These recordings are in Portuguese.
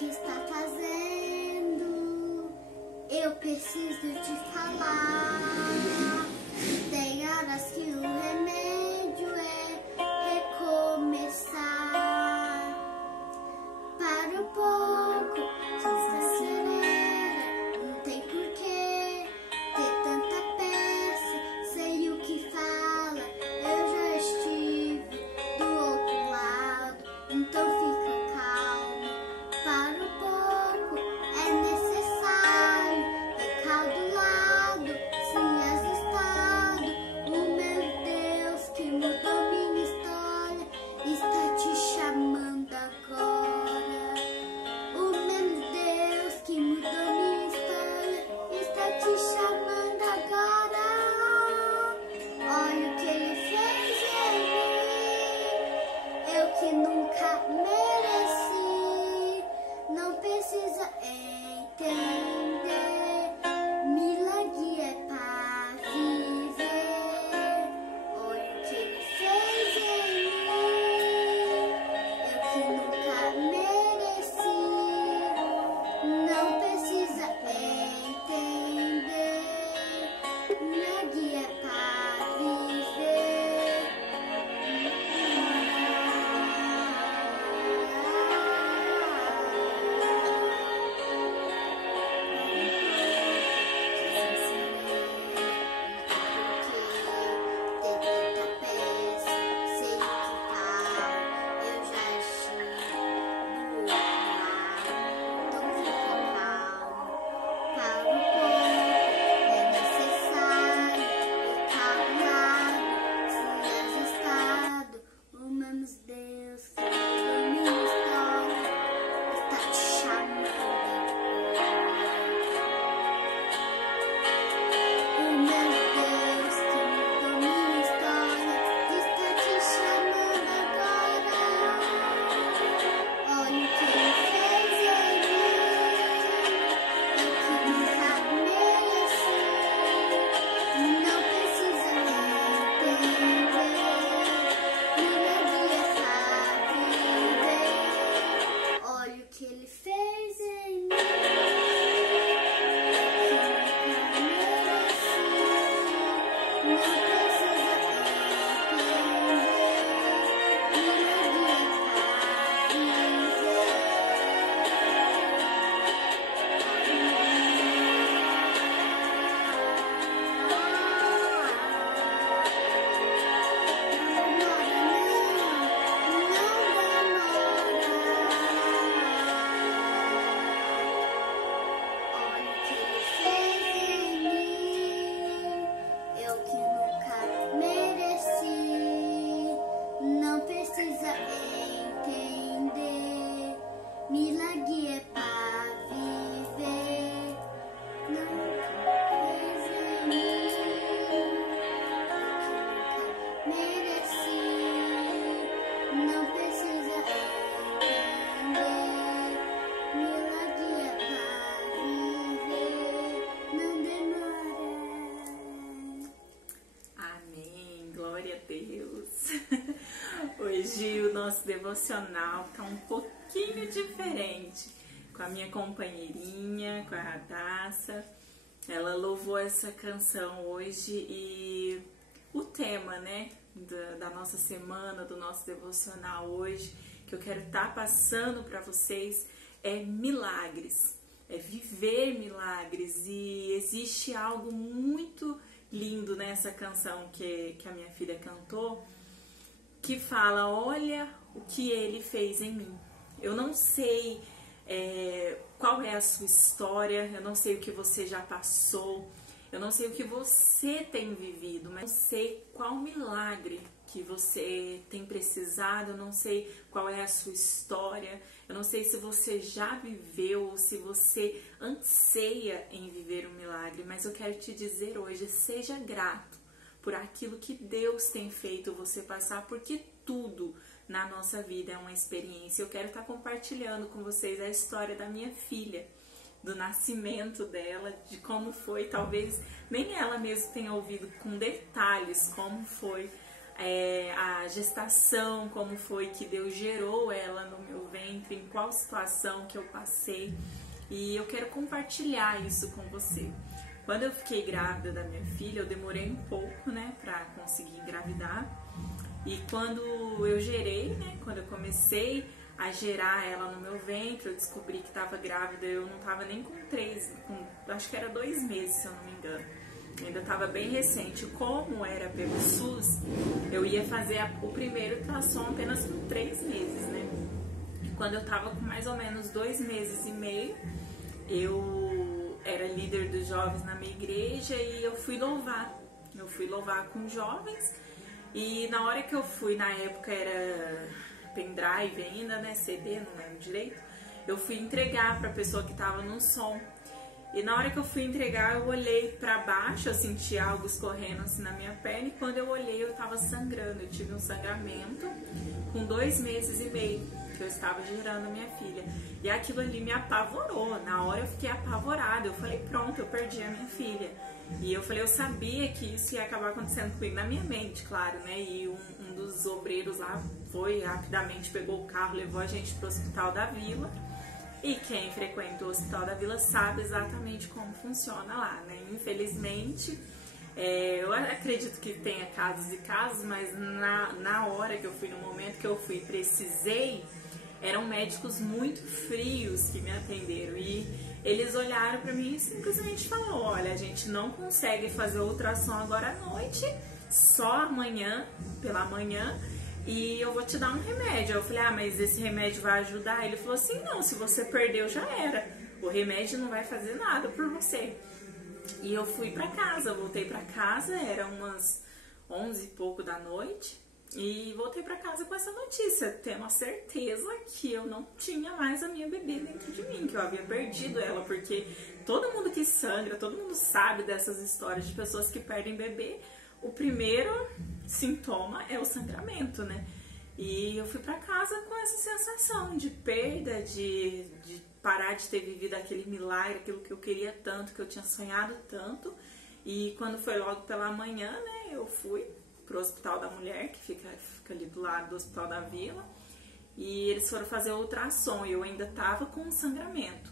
que está fazendo? Eu preciso te falar. Tem horas que o remédio é recomeçar. Para um pouco, desacelera. Não tem porquê ter tanta pressa. Sei o que fala, eu já estive do outro lado. Então fica calmo. Para um pouco, é necessário. Recalculado, sim, assustado. O meu Deus que mudou minha história está te chamando agora. O meu Deus que mudou minha história está te chamando agora. Olha o que ele fez em mim, eu que nunca mereci. Não precisa entender, milagre é pra viver. Olha o que ele fez em mim, eu que nunca mereci. Não precisa entender, milagre é pra viver. Deus, que mudou minha história, está te chamando. O meu Deus que mudou minha história está te chamando agora. Olha o que ele fez em mim, eu que nunca mereci. Não precisa entender, milagre é pra viver. Olha o que ele fez em mim, eu que nunca mereci. Não precisa entender, milagre é pra viver. Não fez em mim, eu que nunca mereci. Não precisa entender, milagre é pra viver. Não demora. Amém, glória a Deus. Hoje o nosso devocional tá um pouquinho diferente, com a minha companheirinha, com a Radassa. Ela louvou essa canção hoje e o tema, né, da nossa semana, do nosso devocional hoje, que eu quero estar passando para vocês, é milagres, é viver milagres. E existe algo muito lindo nessa canção que a minha filha cantou, que fala: olha o que ele fez em mim. Eu não sei qual é a sua história, eu não sei o que você já passou, eu não sei o que você tem vivido, mas eu sei qual milagre que você tem precisado, eu não sei qual é a sua história, eu não sei se você já viveu ou se você anseia em viver um milagre, mas eu quero te dizer hoje: seja grato por aquilo que Deus tem feito você passar, porque tudo na nossa vida é uma experiência. Eu quero estar compartilhando com vocês a história da minha filha, do nascimento dela, de como foi, talvez nem ela mesma tenha ouvido com detalhes como foi a gestação, como foi que Deus gerou ela no meu ventre, em qual situação que eu passei. E eu quero compartilhar isso com você. Quando eu fiquei grávida da minha filha, eu demorei um pouco, né, pra conseguir engravidar. E quando eu gerei, né, quando eu comecei a gerar ela no meu ventre, eu descobri que estava grávida, eu não estava nem com 3, acho que era 2 meses, se eu não me engano. Ainda estava bem recente. Como era pelo SUS, eu ia fazer o primeiro ultrassom apenas com 3 meses, né? E quando eu estava com mais ou menos 2 meses e meio, eu era líder dos jovens na minha igreja e eu fui louvar. Eu fui louvar com jovens e na hora que eu fui, na época era pendrive ainda, né? CD, não lembro direito. Eu fui entregar para a pessoa que estava no som. E na hora que eu fui entregar, eu olhei pra baixo, eu senti algo escorrendo assim na minha perna, e quando eu olhei, eu tava sangrando. Eu tive um sangramento com 2 meses e meio que eu estava gerando a minha filha. E aquilo ali me apavorou. Na hora eu fiquei apavorada. Eu falei, pronto, eu perdi a minha filha. E eu falei, eu sabia que isso ia acabar acontecendo comigo, na minha mente, claro, né? E um dos obreiros lá foi rapidamente, pegou o carro, levou a gente pro Hospital da Vila. E quem frequenta o Hospital da Vila sabe exatamente como funciona lá, né? Infelizmente, eu acredito que tenha casos e casos, mas na hora que eu fui, no momento que eu fui, precisei, eram médicos muito frios que me atenderam. E eles olharam pra mim e simplesmente falaram, olha, a gente não consegue fazer ultrassom agora à noite, só amanhã, pela manhã, e eu vou te dar um remédio. Eu falei, mas esse remédio vai ajudar? Ele falou assim, não, se você perdeu já era, o remédio não vai fazer nada por você. E eu fui pra casa, voltei pra casa, era umas 11 e pouco da noite, e voltei pra casa com essa notícia, tendo a certeza que eu não tinha mais a minha bebê dentro de mim, que eu havia perdido ela, porque todo mundo que sangra, todo mundo sabe dessas histórias de pessoas que perdem bebê. O primeiro sintoma é o sangramento, né? E eu fui pra casa com essa sensação de perda, de parar de ter vivido aquele milagre, aquilo que eu queria tanto, que eu tinha sonhado tanto. E quando foi logo pela manhã, né, eu fui pro Hospital da Mulher, que fica ali do lado do Hospital da Vila. E eles foram fazer o ultrassom e eu ainda tava com sangramento.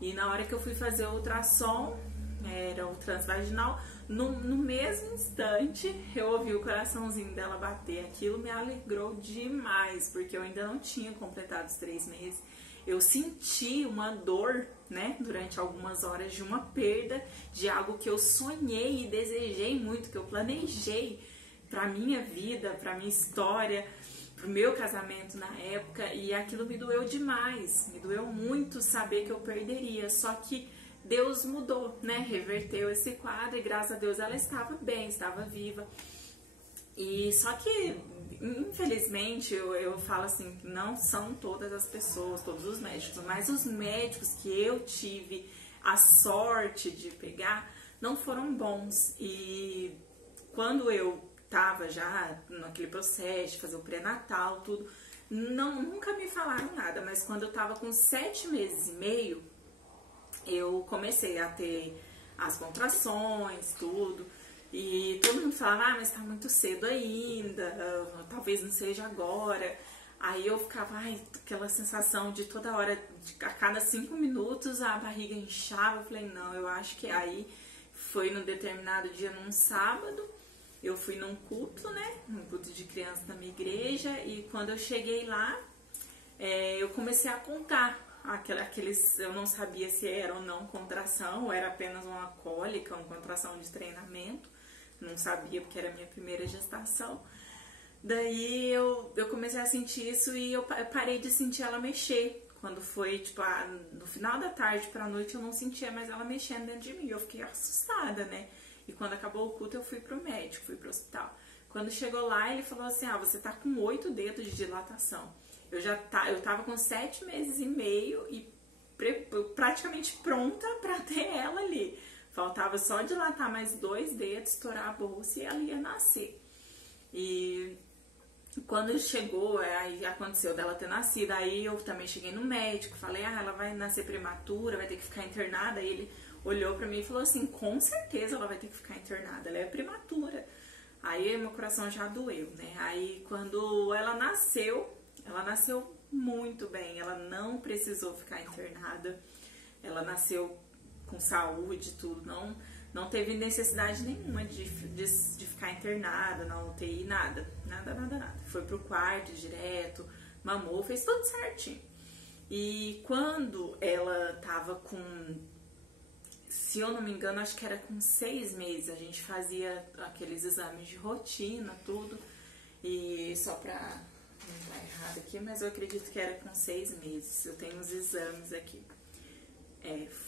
E na hora que eu fui fazer o ultrassom, era o transvaginal, no mesmo instante eu ouvi o coraçãozinho dela bater. Aquilo me alegrou demais, porque eu ainda não tinha completado os 3 meses. Eu senti uma dor, né, durante algumas horas, de uma perda de algo que eu sonhei e desejei muito, que eu planejei pra minha vida, pra minha história, pro meu casamento na época, e aquilo me doeu demais, me doeu muito saber que eu perderia. Só que Deus mudou, né? Reverteu esse quadro e graças a Deus ela estava bem, estava viva. E só que, infelizmente, eu falo assim, não são todas as pessoas, todos os médicos, mas os médicos que eu tive a sorte de pegar não foram bons. E quando eu tava já naquele processo de fazer o pré-natal, tudo, nunca me falaram nada, mas quando eu tava com 7 meses e meio, eu comecei a ter as contrações, tudo, e todo mundo falava, mas tá muito cedo ainda, talvez não seja agora. Aí eu ficava, aquela sensação de toda hora, a cada 5 minutos a barriga inchava. Eu falei, não, eu acho que aí foi num determinado dia, num sábado, eu fui num culto, né, num culto de criança na minha igreja, e quando eu cheguei lá, eu comecei a contar aqueles, eu não sabia se era ou não contração, ou era apenas uma cólica, uma contração de treinamento, não sabia porque era a minha primeira gestação. Daí eu comecei a sentir isso e eu parei de sentir ela mexer. Quando foi, tipo, no final da tarde pra noite, eu não sentia mais ela mexendo dentro de mim, eu fiquei assustada, né? E quando acabou o culto, eu fui pro médico, fui pro hospital. Quando chegou lá, ele falou assim, você tá com 8 dedos de dilatação. Eu tava com 7 meses e meio e praticamente pronta pra ter ela ali. Faltava só dilatar mais 2 dedos, estourar a bolsa e ela ia nascer. E quando chegou, aí aconteceu dela ter nascido, aí eu também cheguei no médico, falei, ela vai nascer prematura, vai ter que ficar internada. Aí ele olhou pra mim e falou assim, com certeza ela vai ter que ficar internada, ela é prematura. Aí meu coração já doeu, né? Aí quando ela nasceu muito bem, ela não precisou ficar internada, ela nasceu com saúde, tudo, não teve necessidade nenhuma de ficar internada na UTI, nada. Foi pro quarto direto, mamou, fez tudo certinho. E quando ela tava com, se eu não me engano, acho que era com 6 meses, a gente fazia aqueles exames de rotina, tudo, e só pra não estar errado aqui, mas eu acredito que era com 6 meses, eu tenho os exames aqui.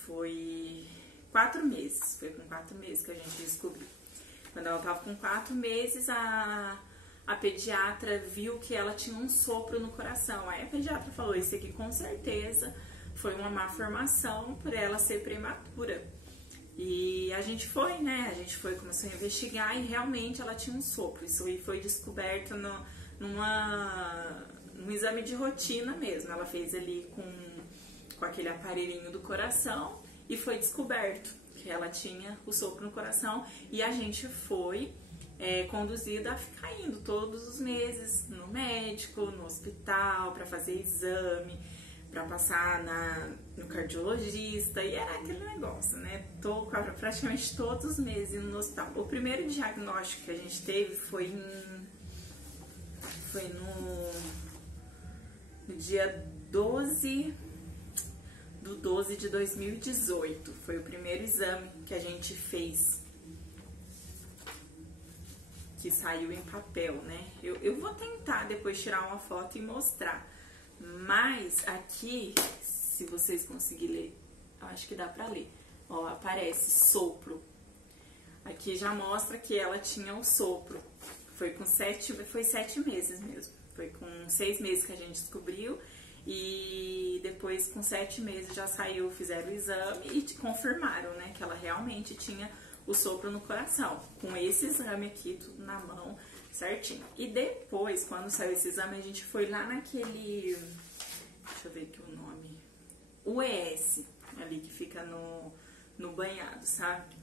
Foi 4 meses, foi com 4 meses que a gente descobriu. Quando ela tava com 4 meses, a pediatra viu que ela tinha um sopro no coração. Aí a pediatra falou, isso aqui com certeza foi uma má formação por ela ser prematura. E a gente foi, né? A gente foi, começou a investigar e realmente ela tinha um sopro. Isso aí foi descoberto num exame de rotina mesmo. Ela fez ali com aquele aparelhinho do coração e foi descoberto que ela tinha o sopro no coração. E a gente foi conduzida a ficar indo todos os meses no médico, no hospital, para fazer exame, para passar no cardiologista, e era aquele negócio, né? Tô praticamente todos os meses indo no hospital. O primeiro diagnóstico que a gente teve foi no dia 12 de 2018. Foi o primeiro exame que a gente fez, que saiu em papel, né? Eu vou tentar depois tirar uma foto e mostrar. Mas aqui, se vocês conseguirem ler, eu acho que dá pra ler. Ó, aparece sopro. Aqui já mostra que ela tinha o sopro. Foi 7 meses mesmo. Foi com 6 meses que a gente descobriu. E depois, com 7 meses, já saiu, fizeram o exame e confirmaram, né, que ela realmente tinha o sopro no coração. Com esse exame aqui, tudo na mão, certinho. E depois, quando saiu esse exame, a gente foi lá naquele, deixa eu ver aqui o nome, UES, ali que fica no banhado, sabe?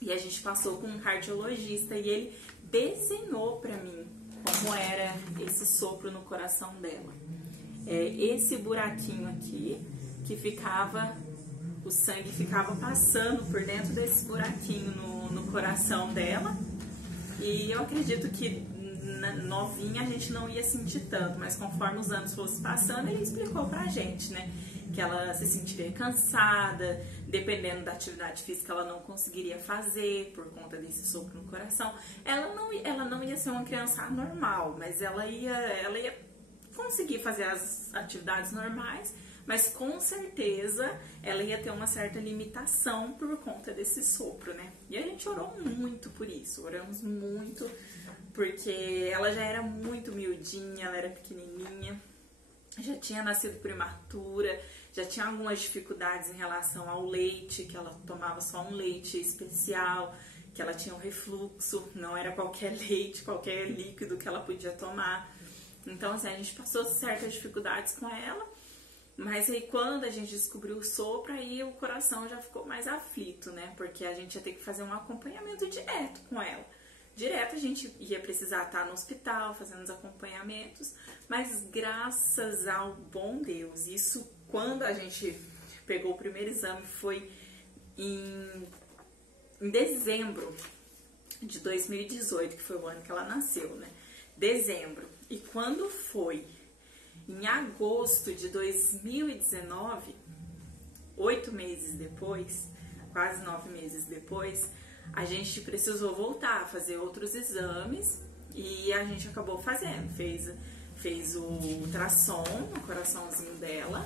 E a gente passou com um cardiologista e ele desenhou pra mim como era esse sopro no coração dela. Esse buraquinho aqui, que ficava, o sangue ficava passando por dentro desse buraquinho no coração dela. E eu acredito que novinha a gente não ia sentir tanto, mas conforme os anos fossem passando, ele explicou pra gente, né? Que ela se sentiria cansada, dependendo da atividade física ela não conseguiria fazer por conta desse sopro no coração. Ela não ia ser uma criança normal, mas ela ia conseguir fazer as atividades normais, mas com certeza ela ia ter uma certa limitação por conta desse sopro, né? E a gente orou muito por isso, oramos muito, porque ela já era muito miudinha, ela era pequenininha, já tinha nascido prematura, já tinha algumas dificuldades em relação ao leite, que ela tomava só um leite especial, que ela tinha um refluxo, não era qualquer leite, qualquer líquido que ela podia tomar. Então, assim, a gente passou certas dificuldades com ela, mas aí quando a gente descobriu o sopro, aí o coração já ficou mais aflito, né? Porque a gente ia ter que fazer um acompanhamento direto com ela. Direto a gente ia precisar estar no hospital, fazendo os acompanhamentos, mas graças ao bom Deus, isso quando a gente pegou o primeiro exame foi em dezembro de 2018, que foi o ano que ela nasceu, né? Dezembro. E quando foi em agosto de 2019, 8 meses depois, quase 9 meses depois, a gente precisou voltar a fazer outros exames e a gente acabou fazendo. Fez o ultrassom no coraçãozinho dela.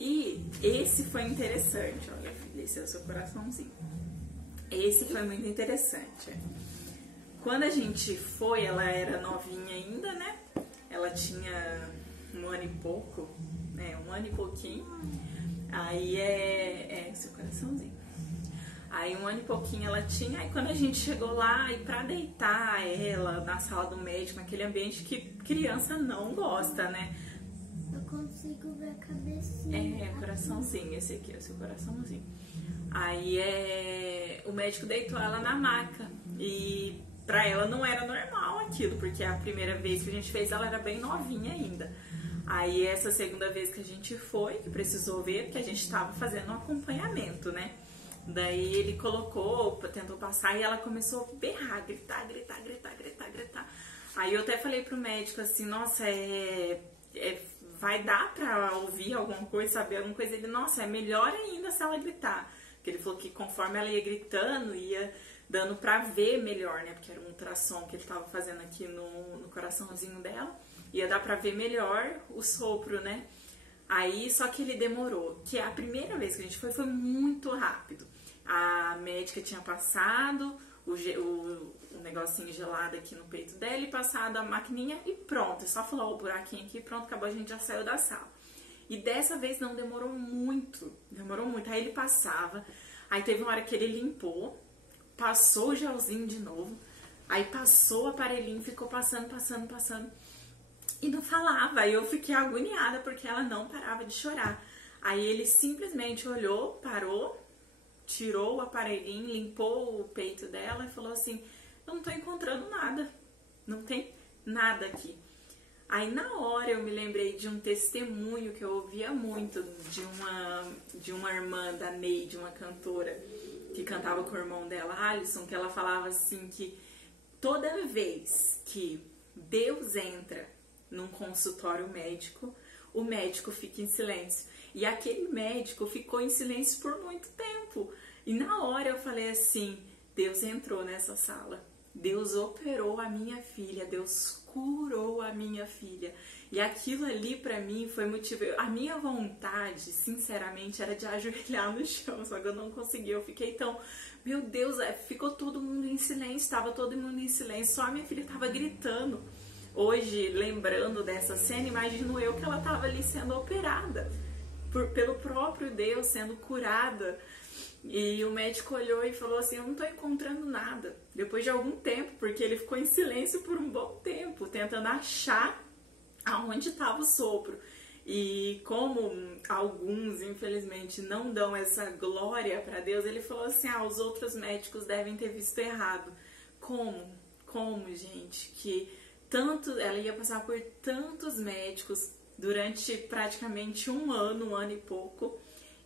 E esse foi interessante. Olha, filha, esse é o seu coraçãozinho. Esse foi muito interessante. Quando a gente foi, ela era novinha ainda, né? Ela tinha 1 ano e pouco, 1 ano e pouquinho. Aí seu coraçãozinho. Aí 1 ano e pouquinho ela tinha. Aí quando a gente chegou lá, e pra deitar ela na sala do médico, naquele ambiente que criança não gosta, né? Eu consigo ver a cabecinha. O coraçãozinho, esse aqui é o seu coraçãozinho. Aí o médico deitou ela na maca e pra ela não era normal aquilo, porque a primeira vez que a gente fez ela era bem novinha ainda. Aí essa segunda vez que a gente foi, que precisou ver, porque a gente tava fazendo um acompanhamento, né? Daí ele colocou, tentou passar e ela começou a berrar, gritar. Aí eu até falei pro médico assim, nossa, vai dar pra ouvir alguma coisa, saber alguma coisa? Ele, nossa, é melhor ainda se ela gritar. Porque ele falou que conforme ela ia gritando, ia dando pra ver melhor, né? Porque era um ultrassom que ele tava fazendo aqui no coraçãozinho dela. Ia dar pra ver melhor o sopro, né? Aí, só que ele demorou. Que a primeira vez que a gente foi muito rápido. A médica tinha passado o negocinho gelado aqui no peito dela e passado a maquininha e pronto. Só falou o buraquinho aqui, pronto, acabou, a gente já saiu da sala. E dessa vez não demorou muito. Aí ele passava, aí teve uma hora que ele limpou, passou o gelzinho de novo, aí passou o aparelhinho, ficou passando. E não falava, aí eu fiquei agoniada porque ela não parava de chorar. Aí ele simplesmente olhou, parou, tirou o aparelhinho, limpou o peito dela e falou assim, eu não tô encontrando nada, não tem nada aqui. Aí na hora eu me lembrei de um testemunho que eu ouvia muito de uma irmã da Neide, uma cantora que cantava com o irmão dela, Alisson, que ela falava assim que toda vez que Deus entra num consultório médico, o médico fica em silêncio. E aquele médico ficou em silêncio por muito tempo. E na hora eu falei assim, Deus entrou nessa sala. Deus operou a minha filha, Deus curou a minha filha. E aquilo ali pra mim foi motivo. A minha vontade, sinceramente, era de ajoelhar no chão, só que eu não consegui. Eu fiquei tão, meu Deus, ficou todo mundo em silêncio, estava todo mundo em silêncio, só a minha filha estava gritando. Hoje, lembrando dessa cena, imagino eu que ela estava ali sendo operada pelo próprio Deus, sendo curada. E o médico olhou e falou assim, eu não tô encontrando nada. Depois de algum tempo, porque ele ficou em silêncio por um bom tempo, tentando achar aonde estava o sopro. E como alguns, infelizmente, não dão essa glória para Deus, ele falou assim, os outros médicos devem ter visto errado. Como, gente, que ela ia passar por tantos médicos durante praticamente um ano e pouco,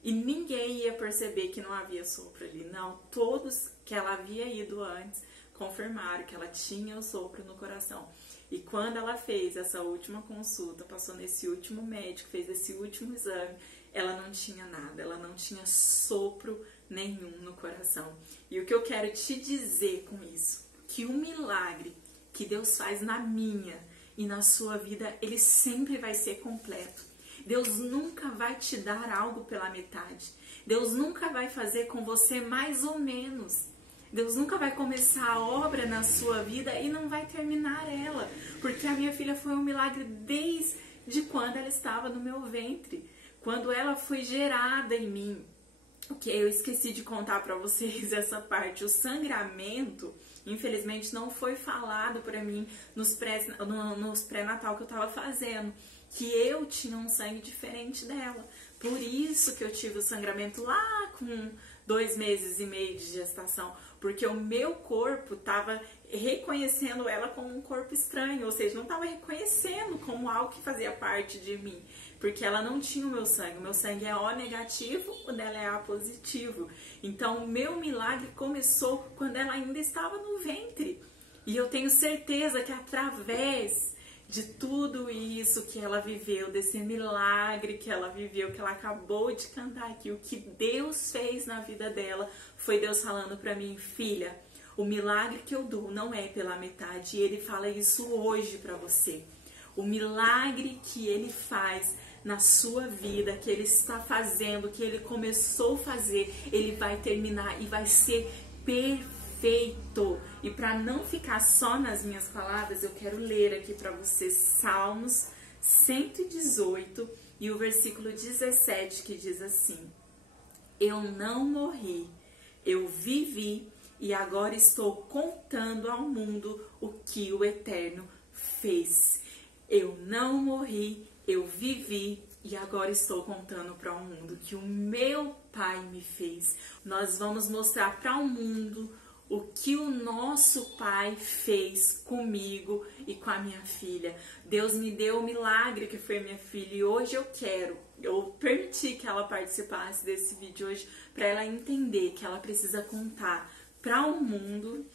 e ninguém ia perceber que não havia sopro ali. Não, todos que ela havia ido antes confirmaram que ela tinha o sopro no coração. E quando ela fez essa última consulta, passou nesse último médico, fez esse último exame, ela não tinha nada, ela não tinha sopro nenhum no coração. E o que eu quero te dizer com isso, que o milagre que Deus faz na minha e na sua vida, ele sempre vai ser completo. Deus nunca vai te dar algo pela metade. Deus nunca vai fazer com você mais ou menos. Deus nunca vai começar a obra na sua vida e não vai terminar ela. Porque a minha filha foi um milagre desde quando ela estava no meu ventre. Quando ela foi gerada em mim. Ok, eu esqueci de contar para vocês essa parte. O sangramento, infelizmente, não foi falado para mim nos pré-natal que eu tava fazendo, que eu tinha um sangue diferente dela. Por isso que eu tive o sangramento lá com 2 meses e meio de gestação, porque o meu corpo tava reconhecendo ela como um corpo estranho, ou seja, não tava reconhecendo como algo que fazia parte de mim. Porque ela não tinha o meu sangue é O negativo, o dela é A positivo. Então o meu milagre começou quando ela ainda estava no ventre. E eu tenho certeza que através de tudo isso que ela viveu, desse milagre que ela viveu, que ela acabou de cantar aqui, o que Deus fez na vida dela, foi Deus falando pra mim, filha, o milagre que eu dou não é pela metade. E Ele fala isso hoje pra você. O milagre que Ele faz na sua vida, que Ele está fazendo, que Ele começou a fazer, Ele vai terminar e vai ser perfeito. E para não ficar só nas minhas palavras, eu quero ler aqui para vocês Salmos 118 e o versículo 17, que diz assim: eu não morri, eu vivi e agora estou contando ao mundo o que o Eterno fez. Eu não morri, eu vivi e agora estou contando para o mundo que o meu Pai me fez. Nós vamos mostrar para o mundo o que o nosso Pai fez comigo e com a minha filha. Deus me deu o milagre que foi a minha filha e hoje eu permiti que ela participasse desse vídeo hoje para ela entender que ela precisa contar para o mundo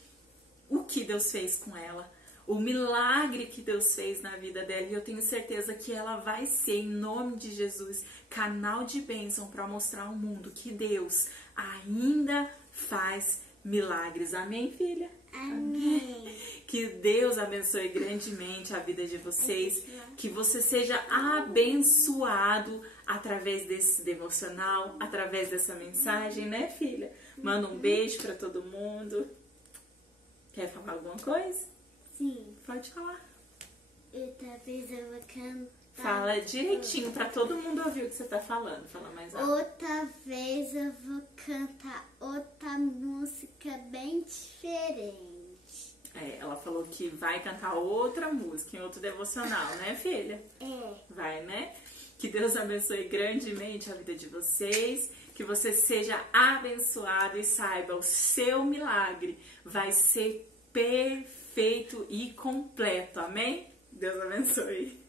o que Deus fez com ela, o milagre que Deus fez na vida dela, e eu tenho certeza que ela vai ser, em nome de Jesus, canal de bênção para mostrar ao mundo que Deus ainda faz milagres. Amém, filha? Amém. Que Deus abençoe grandemente a vida de vocês, que você seja abençoado através desse devocional, através dessa mensagem, né, filha? Manda um beijo para todo mundo. Quer falar alguma coisa? Sim. Pode falar. Outra vez eu vou cantar. Fala direitinho para todo mundo ouvir o que você tá falando. Fala mais alto. Outra vez eu vou cantar outra música bem diferente. Ela falou que vai cantar outra música em outro devocional, né, filha? É. Vai, né? Que Deus abençoe grandemente a vida de vocês, que você seja abençoado e saiba, o seu milagre vai ser perfeito e completo, amém? Deus abençoe.